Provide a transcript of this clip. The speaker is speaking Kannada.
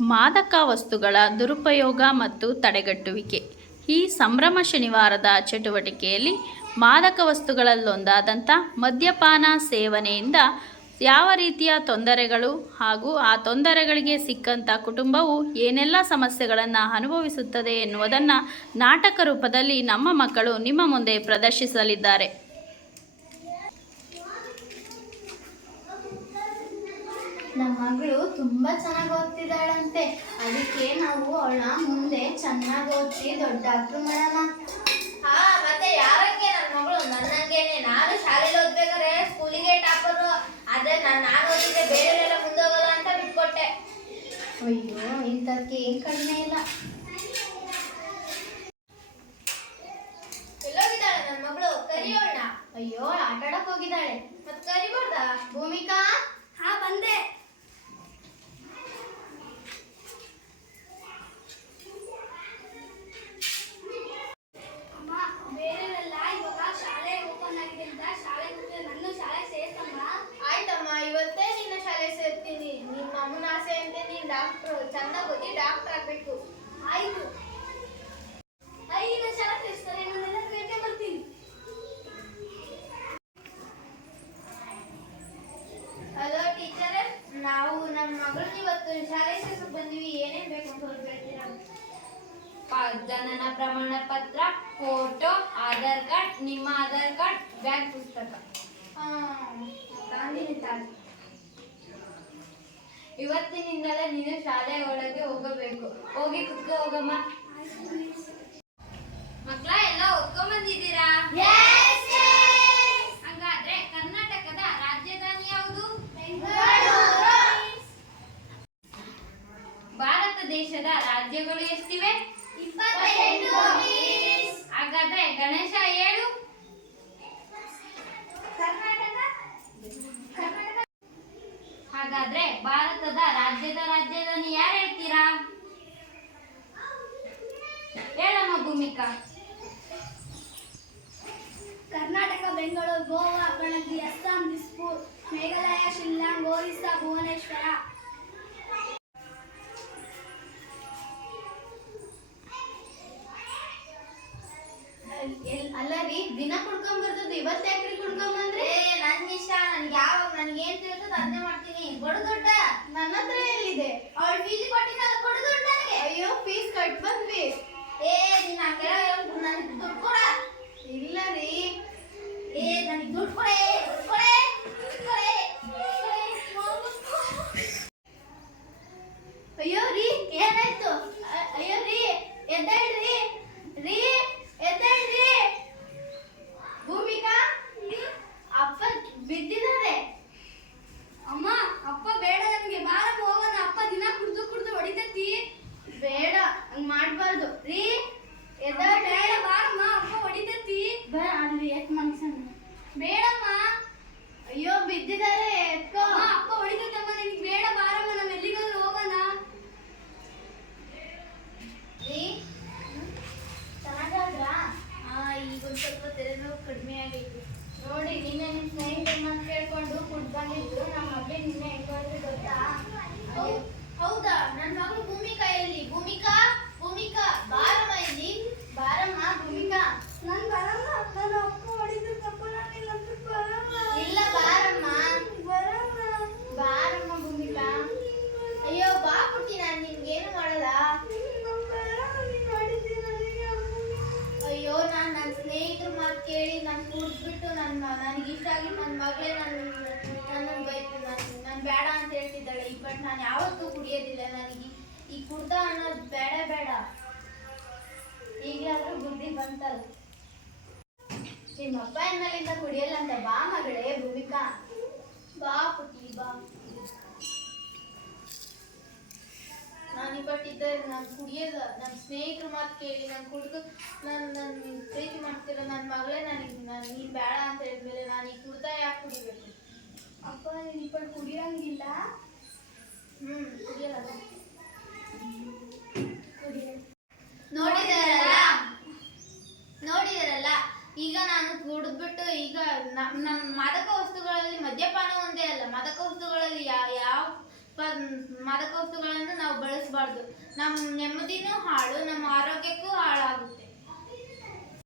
ಮಾದಕ ವಸ್ತುಗಳ ದುರುಪಯೋಗ ಮತ್ತು ತಡೆಗಟ್ಟುವಿಕೆ. ಈ ಸಂಭ್ರಮ ಶನಿವಾರದ ಚಟುವಟಿಕೆಯಲ್ಲಿ ಮಾದಕ ವಸ್ತುಗಳಲ್ಲೊಂದಾದಂಥ ಮದ್ಯಪಾನ ಸೇವನೆಯಿಂದ ಯಾವ ರೀತಿಯ ತೊಂದರೆಗಳು ಹಾಗೂ ಆ ತೊಂದರೆಗಳಿಗೆ ಸಿಕ್ಕಂಥ ಕುಟುಂಬವು ಏನೆಲ್ಲ ಸಮಸ್ಯೆಗಳನ್ನು ಅನುಭವಿಸುತ್ತದೆ ಎನ್ನುವುದನ್ನು ನಾಟಕ ರೂಪದಲ್ಲಿ ನಮ್ಮ ಮಕ್ಕಳು ನಿಮ್ಮ ಮುಂದೆ ಪ್ರದರ್ಶಿಸಲಿದ್ದಾರೆ. ನಮ್ಮ ಮಗಳು ತುಂಬಾ ಚೆನ್ನಾಗಿ ಓದ್ತಿದ್ದಾಳಂತೆ. ಅದಕ್ಕೆ ನಾವು ಅವಳ ಮುಂದೆ ಚೆನ್ನಾಗಿ ಓದ್ತಿ ದೊಡ್ಡ ಡಾಕ್ಟ್ರು ಮಾಡೋಣ ಹಾ ಮತ್ತೆ ಯಾರಂಗೆ ನನ್ನ ಮಗಳು? ನನ್ನಂಗೇನೆ. ನಾನು ಶಾಲೆಗೆ ಓದ್ಬೇಕಾದ್ರೆ ಸ್ಕೂಲಿಗೆ ಟಾಪರು. ಆದ್ರೆ ನಾನು ನಾನು ಓದಿದ್ರೆ ಮುಂದೆ ಹೋಗೋಲ್ಲ ಅಂತ ಬಿಟ್ಕೊಟ್ಟೆ. ಅಯ್ಯೋ ಇಂಥದ್ಕೆ ಏನ್ ಕಡಿಮೆ ಇಲ್ಲ ಎಲ್ಲೋಗಿದ್ದಾಳೆ ನನ್ನ ಮಗಳು ಕರಿಯೋಣ ಅಯ್ಯೋ ಆಟ ಆಡಕ್ ಹೋಗಿದ್ದಾಳೆ ಮತ್ ಕರಿಬಾರ್ದಾ ಭೂಮಿಕಾ ಹಾ ಬಂದೆ ಅಮ್ಮ ಬೇರೆಯವರೆಲ್ಲ ಇವಾಗ ಶಾಲೆ ಓಪನ್ ಆಗಿದೆ ಅಂತ ಶಾಲೆ ಮುಗಿದ್ರೆ ನನ್ನ ಶಾಲೆ ಸೇರ್ತಮ್ಮ ಆಯ್ತಮ್ಮ ಇವತ್ತೇ ನಿನ್ನ ಶಾಲೆ ಸೇರ್ತೀನಿ ನಿಮ್ಮ ಅಮ್ಮನ ಆಸೆ ಅಂತೆ ನೀನ್ ಡಾಕ್ಟ್ರು ಚೆನ್ನಾಗಿ ಓದಿ ಡಾಕ್ಟರ್ ಆಗ್ಬೇಕು. ಆಯ್ತು. ಐದು ಶಾಲೆ ಸೇರಿಸ್ತಾರೆ ನಾನೆಲ್ಲ ಬೇಟೆ ಬರ್ತೀನಿ. ಹಲೋ ಟೀಚರ್ ನಾವು ನಮ್ಮ ಮಗಳನ್ನ ಇವತ್ತು ಶಾಲೆ ಶಿಕ್ಷಕ ಬಂದ್ವಿ. ಏನೇನ್ ಬೇಕು ಅಂತ ಜನನ ಪ್ರಮಾಣ ಪತ್ರ ಫೋಟೋ ಆಧಾರ್ ಕಾರ್ಡ್ ನಿಮ್ಮ ಆಧಾರ್ ಕಾರ್ಡ್ ಬ್ಯಾಂಕ್ ಪುಸ್ತಕ. ಹಾಂ ಗಾಂಧಿ ತಾಳಿ. ಇವತ್ತಿನಿಂದಲೇ ನೀನು ಶಾಲೆ ಒಳಗೆ ಹೋಗಬೇಕು. ಹೋಗಿ ಕುತ್ಕೋ ಹೋಗಮ್ಮ. ಮಕ್ಕಳ ಎಲ್ಲ ಒಪ್ಕೊಂಡ್ ಬಂದಿದ್ದೀರಾ ಹಂಗಾದ್ರೆ ಕರ್ನಾಟಕದ ರಾಜಧಾನಿ ಯಾವುದು? ಭಾರತ ದೇಶದ ರಾಜ್ಯಗಳು ಎಷ್ಟಿವೆ? ಹಾಗಾದ್ರೆ ಗಣೇಶ ಹೇಳು ಕರ್ನಾಟಕ ಕರ್ನಾಟಕ ಹಾಗಾದ್ರೆ ಭಾರತದ ರಾಜ್ಯದ ರಾಜಧಾನಿ ಯಾರು ಹೇಳ್ತೀರಾ? ಹೇಳಮ್ಮ ಭೂಮಿಕಾ. ಕರ್ನಾಟಕ, ಬೆಂಗಳೂರು, ಗೋವಾ ಪಣಜಿ ಅಸ್ಸಾಂ ದಿಸ್ಪುರ್ ಮೇಘಾಲಯ, ಶಿಲ್ಲಾಂಗ್, ಒರಿಸ್ಸಾ, ಭುವನೇಶ್ವರ. ಎಲ್- ಅಲ್ಲ ರೀ ದಿನ ಕುಡ್ಕೊಂಡ್ ಬರ್ತದ ಇವತ್ತು ಯಾಕ್ರಿ ಕುಡ್ಕೊಂಡ್ ಬಂದ್ರಿ? ಏ ನನ್ ಇಷ್ಟ ನನ್ಗೆ ಯಾವ ನನ್ಗೆ ಏನ್ ತಿಳ್ತದ ಅದನ್ನೇ ಮಾಡ್ತೀನಿ. ಬಡ ದೊಡ್ಡ. ನನ್ನ ಹತ್ರ ಎಲ್ಲಿದೆ? ಅವಳ ಫೀಸ್ ಕೊಟ್ಟಿದ್ದಲ್ಲ ಕೊಡು ದೊಡ್ಡ ನನಗೆ ಅಯ್ಯೋ ಫೀಸ್ ಕಟ್ ಬಂದ್ವಿ. ಏ ನೀನ್ ಹಂಗೆಲ್ಲ ನನಗೆ ದುಡ್ಡು ಕೊಡ. ಇಲ್ಲ ರೀ. ಏ ನನಗೆ ದುಡ್ಡು ಕೊಡೆ ದುಡ್ಡು ಕೊಡೆ ಕೊಡೆ ಅಯ್ಯೋ ರೀ ಏನಾಯ್ತು? ಅಯ್ಯೋ ರೀ ಎದ್ದೇಳ್ರಿ ರೀ ಎದ್ದೇಳ್ರಿ ಭೂಮಿಕಾ ಅಪ್ಪ ಬಿದ್ದಿದ್ದಾರೆ ಅಮ್ಮ ಅಪ್ಪ ಬೇಡ ನನಗೆ ಬಾರಮ್ಮ ಹೋಗೋಣ ಅಪ್ಪ ದಿನ ಕುಡ್ದು ಕುಡ್ದು ಹೊಡಿತೈತಿ ಬೇಡ ಹಂಗ್ ಮಾಡ್ಬಾರ್ದು ರೀ ಬೇಡ ಎದ್ದೇಳ್ರಿ ಬಾರಮ್ಮ ಅಪ್ಪ ಹೊಡಿತೈತಿ ಬಾ ಅಲ್ಲಿ ಎತ್ ಮನ್ಸನ್ ಬೇಡಮ್ಮ ಅಯ್ಯೋ ಬಿದ್ದಿದ್ದಾರೆ ಎತ್ಕೋ ಅಮ್ಮ ಅಪ್ಪ ಹೊಡಿತೈತಮ್ಮ ನಿನಗೆ ಬೇಡ ಬಾರಮ್ಮ ನಾವು ಎಲ್ಲಿಗಾದ್ರೂ ಹೋಗೋಣ ರೀ ಚೆನ್ನಾಗಾದ್ರಾ ಹಾ ಈಗ ಒಂದ್ ಸ್ವಲ್ಪ ತಲೆನೋವು ಕಡಿಮೆ ಆಗೈತಿ ನೋಡಿ ನಿನ್ನೆ ನಿಮ್ ಸ್ನೇಹಿತರ ಮಾತು ಕುಡ್ಕೊಂಡಿದ್ರು ನಮ್ಮ ಮಗ್ಳಿ ನಿನ್ನೆ ಹೆಂಗಾದ್ರೆ ಗೊತ್ತಾ? ಹೌದಾ. ನನ್ನ ಮಗಳು ಭೂಮಿಕಾ ಎಲ್ಲಿ? ಭೂಮಿಕಾ? ಭೂಮಿಕಾ, ಬಾರಮ್ಮ ಇಲ್ಲಿ ಬಾರಮ್ಮ ಭೂಮಿಕಾ ನನ್ ಬರಲ್ಲ ನನ್ನ ಅಪ್ಪ ಹೊಡಿತೈತಪ್ಪ ನಾನು ಇಲ್ಲ ಬರಲ್ಲ ಇಲ್ಲ ಬಾರಮ್ಮ ಬರಲ್ಲ ಬಾರಮ್ಮ ಭೂಮಿಕಾ ಅಯ್ಯೋ ಬಾ ಪುಟ್ಟಿ ನಾನು ನಿನ್ಗೇನು ಮಾಡಲ್ಲ ಅಯ್ಯೋ ನಾನು ನನ್ನ ಸ್ನೇಹಿತರ ಮಾತು ಕೇಳಿ ನಾನು ಕುಡ್ದ್ಬಿಟ್ಟು ನನ್ನ ಆಗಿ ನನ್ನ ಮಗಳೇ ನನ್ನ ನನ್ನನ್ನು ಬೈತು ನಾನು ನಾನು ಬೇಡ ಅಂತ ಹೇಳ್ತಿದ್ದಾಳೆ. ಈ ಬಟ್ ನಾನು ಯಾವತ್ತೂ ಕುಡಿಯೋದಿಲ್ಲ ನನಗೆ. ಈ ಕುಡ್ದ ಅನ್ನೋದು ಬೇಡ ಬೇಡ. ಈಗಲಾದ್ರೂ ಬುದ್ಧಿ ಬಂತಲ್ಲ. ನಿಮ್ಮ ಅಪ್ಪ ಎನ್ನಲಿಂದ ಕುಡಿಯಲ್ಲ ಅಂತ ಬಾ ಮಗಳೇ, ಭೂಮಿಕಾ. ಬಾ ಪುಟ್ಟಿ, ಬಾ. ನಾನು ಇವತ್ತಿದ್ದ ನಾನು ಕುಡಿಯೋದ ನನ್ನ ಸ್ನೇಹಿತರ ಮಾತು ಕೇಳಿ, ನಾನು ಕುಡಿದು ನಾನು ನನ್ನ ಪ್ರೀತಿ ಮಾಡ್ತಿರೋ ನನ್ನ ಮಗಳೇ ನನಗೆ ನಾನು ನೀನು ಬೇಡ ಅಂತ ಹೇಳಿದ್ಮೇಲೆ ನಾನು ಈ ಕುಡ್ತಾ ಯಾಕೆ ಕುಡಿಬೇಕು? ಅಪ್ಪ ನೀನ್ ಇಪ್ಪತ್ತು ಕುಡಿಯಂಗಿಲ್ಲ? ಹ್ಞೂ ಕುಡಿಯಲ್ಲ. ನೋಡಿದಾರಲ್ಲ? ನೋಡಿದಾರಲ್ಲ? ಈಗ ನಾನು ಕುಡಿದ್ಬಿಟ್ಟು ಈಗ ನಮ್ಮ ನಮ್ಮ ಮಾದಕ ವಸ್ತುಗಳಲ್ಲಿ ಮದ್ಯಪಾನ ಒಂದೇ ಅಲ್ಲ. ಮಾದಕ ವಸ್ತುಗಳಲ್ಲಿ ಯಾವ ಯಾವ ಮಾದಕ ವಸ್ತುಗಳನ್ನು ನಾವು ಬಳಸಬಾರ್ದು. ನಮ್ಮ ನೆಮ್ಮದಿನೂ ಹಾಳು ನಮ್ಮ ಆರೋಗ್ಯ